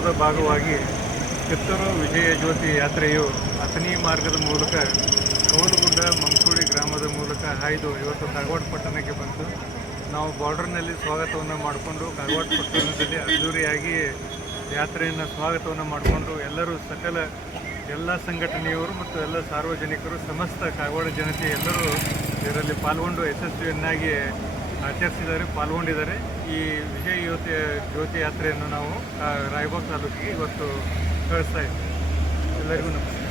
ಉತ್ಸವದ ಭಾಗವಾಗಿ ಕಿತ್ತೂರು ವಿಜಯ ಜ್ಯೋತಿ ಯಾತ್ರೆಯು ಅಥನಿ ಮಾರ್ಗದ ಮೂಲಕ ಕೌಲಗುಡ್ಡ ಮಂಕುಳಿ ಗ್ರಾಮದ ಮೂಲಕ ಹಾಯ್ದು ಇವತ್ತು ಕಾಗವಾಡ ಪಟ್ಟಣಕ್ಕೆ ಬಂತು. ನಾವು ಬಾರ್ಡರ್ನಲ್ಲಿ ಸ್ವಾಗತವನ್ನು ಮಾಡಿಕೊಂಡು ಕಾಗವಾಡ ಪಟ್ಟಣದಲ್ಲಿ ಅದ್ದೂರಿಯಾಗಿ ಯಾತ್ರೆಯನ್ನು ಸ್ವಾಗತವನ್ನು ಮಾಡಿಕೊಂಡು ಎಲ್ಲರೂ ಸಕಲ ಎಲ್ಲ ಸಂಘಟನೆಯವರು ಮತ್ತು ಎಲ್ಲ ಸಾರ್ವಜನಿಕರು, ಸಮಸ್ತ ಕಾಗವಾಡ ಜನತೆ ಎಲ್ಲರೂ ಇದರಲ್ಲಿ ಪಾಲ್ಗೊಂಡು ಯಶಸ್ವಿಯನ್ನಾಗಿ ಆಚರಿಸಿದ್ದಾರೆ, ಪಾಲ್ಗೊಂಡಿದ್ದಾರೆ. ಈ ವಿಜಯ ಜ್ಯೋತಿ ಜ್ಯೋತಿ ಯಾತ್ರೆಯನ್ನು ನಾವು ರಾಯಬಾಗ್ ತಾಲೂಕಿಗೆ ಇವತ್ತು ಕಳಿಸ್ತಾ ಇದ್ದೀವಿ. ಎಲ್ಲರಿಗೂ ನಮಸ್ಕಾರ.